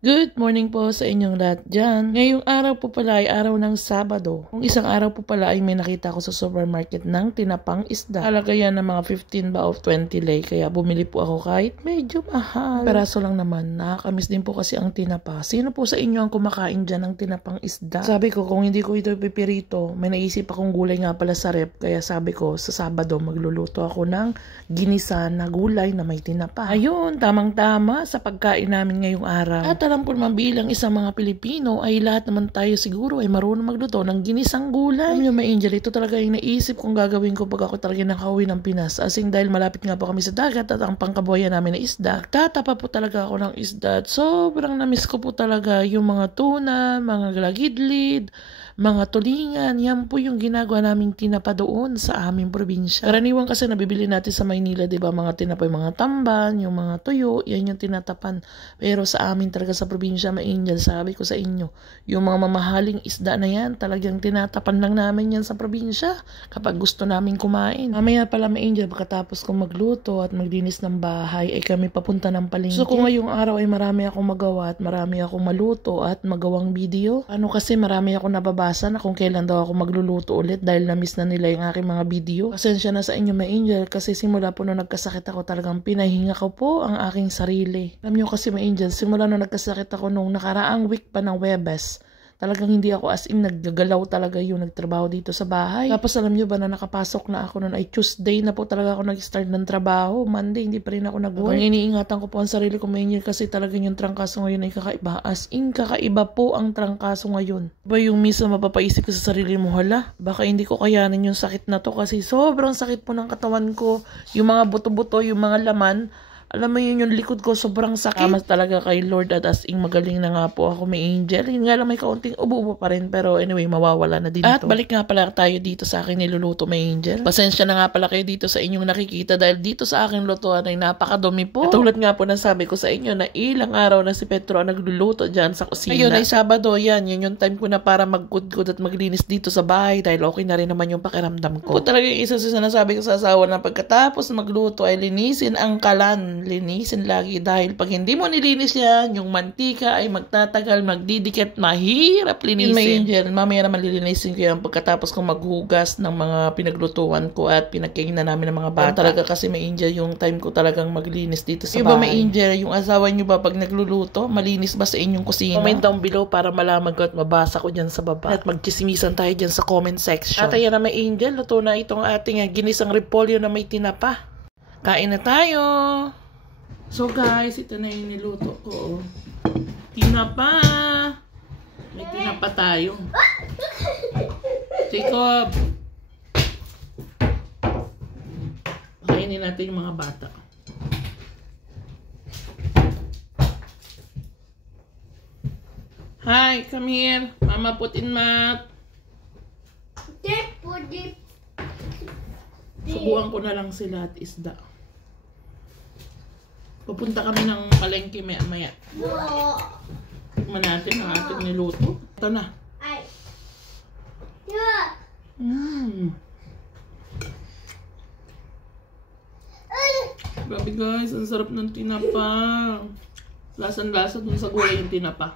Good morning po sa inyong lahat dyan. Ngayong araw po pala ay araw ng Sabado. Kung isang araw po pala ay may nakita ko sa supermarket ng tinapang isda. Halaga yan ng mga 15 ba o 20 lei. Kaya bumili po ako kahit medyo mahal. Peraso lang naman. Nakakamiss din po kasi ang tinapa. Sino po sa inyo ang kumakain dyan ng tinapang isda? Sabi ko kung hindi ko ito pipirito, may naisip akong gulay nga pala sa rep. Kaya sabi ko sa Sabado magluluto ako ng ginisa na gulay na may tinapa. Ayun, tamang-tama sa pagkain namin ngayong araw. At alam ko naman bilang isang mga Pilipino ay lahat naman tayo siguro ay marunong magluto ng ginisang gulay. Alam nyo, may Angel, ito talaga yung naisip kong gagawin ko pag ako talaga nakauwi ng Pinas. Asing dahil malapit nga po kami sa dagat at ang pangkabuhayan namin na isda, tatapa po talaga ako ng isda at sobrang namiss ko po talaga yung mga tuna, mga galagidlid, mga tulingan. Yan po yung ginagawa naming tinapa doon sa aming probinsya. Karaniwan kasi nabibili natin sa Maynila, diba, mga tinapa, yung mga tamban, yung mga tuyo, yan yung tinatapan. Pero sa amin talaga sa probinsya, may Angel, sabi ko sa inyo, yung mga mamahaling isda na yan, talagang tinatapan lang namin yan sa probinsya kapag gusto namin kumain. Mamaya pala, may Angel, pagkatapos kong magluto at maglinis ng bahay, ay kami papunta ng palengke. So kung ngayong araw ay marami akong magawa at marami akong maluto at magawang video, ano kasi marami akong nababasa na kung kailan daw ako magluluto ulit dahil na-miss na nila yung aking mga video. Pasensya na sa inyo, may Angel, kasi simula po nung nagkasakit ako, talagang pinahinga ko po ang aking sarili. Alam nyo kasi, may Angel, simula nung nagkasakit ako nung nakaraang week pa ng Webes, talagang hindi ako as in naggagalaw talaga yung nagtrabaho dito sa bahay. Tapos alam nyo ba na nakapasok na ako noon ay Tuesday na po talaga ako nag-start ng trabaho. Monday, hindi pa rin ako nag-work. Ang iniingatan ko po ang sarili ko, Maynil, kasi talagang yung trangkaso ngayon ay kakaiba. As in, kakaiba po ang trangkaso ngayon. Ba yung minsan mapapaisip ko sa sarili mo, hala, baka hindi ko kayanin yung sakit na to kasi sobrang sakit po ng katawan ko. Yung mga buto-buto, yung mga laman, alam mo yun, yung likod ko sobrang sakit. Mas talaga kay Lord at as in magaling na nga po ako, may Angel. Yun nga lang may kaunting ubo pa rin, pero anyway, mawawala na din at ito. At balik nga pala tayo dito sa akin niluluto, may Angel. Pasensya na nga pala kayo dito sa inyong nakikita dahil dito sa aking lutuan ay napakadumi po. At tulad nga po na sabi ko sa inyo na ilang araw na si Petro ang nagluluto dyan sa kusina. Ayun ay Sabado, yan yung time ko na para magkudkod at maglinis dito sa bahay dahil okay na rin naman yung pakiramdam ko. Talaga yung isa sa sinasabi ko sa asawa na pagkatapos magluto ay linisin ang kalan. Linisin lagi dahil pag hindi mo nilinis yan, yung mantika ay magtatagal, magdidikit, mahirap linisin. May Angel, mamaya naman lilinisin ko yan pagkatapos kong maghugas ng mga pinaglutuan ko at pinagkainan namin ng mga bata. Talaga kasi may Angel, yung time ko talagang maglinis dito sa bahay. Iba may Angel, yung asawa nyo ba pag nagluluto, malinis ba sa inyong kusina? Comment down below para malaman ko at mabasa ko dyan sa baba. At magchismisan tayo dyan sa comment section. At ayan na may Angel, luto na itong ating ginisang repolyo na may tinapa. Kain na tayo! So guys, ito na yung niluto ko. Tinapa! May tinapa tayo. Jacob! Kainin natin yung mga bata. Hi, come here. Mama put in mat. Subuhan ko na lang sila at isda. Pupunta kami ng palengke maya-maya. Tikman natin ang ating niluto. Ito na. Grabe guys, ang sarap ng tinapa. Lasan-lasa dun sa gulay yung tinapa.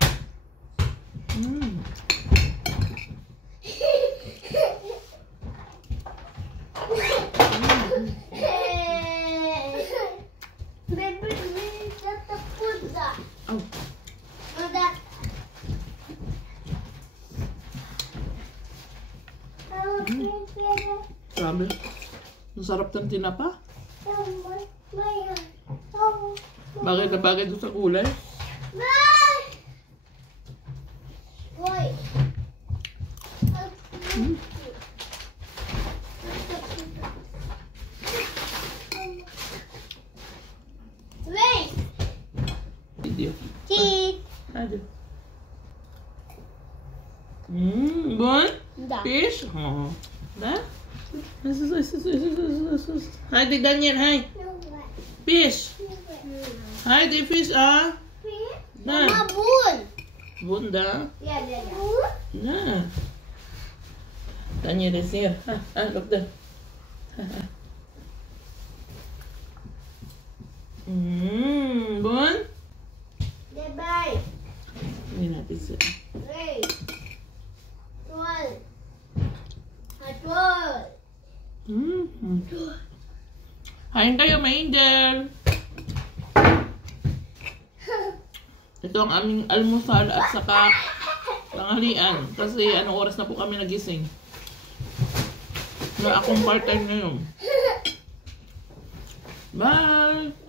Grabe. Ang sarap ng tinapa. Bagay na bagay doon sa kulay. Video. Aduh. Bon? Fish? Oh. Da? Hi, di Daniel, hi. Fish. Hi, di fish, ah. Mama, bun. Bun, da? Ya, Da. Daniel is here. Look there. Bun? Bye. Hindi natin sila. 3, 12, 12. Hain kayo, may angel. Ito ang aming almusal at saka tanghalian. Kasi anong oras na po kami nagising. Na akong part-time ngayon. Bye!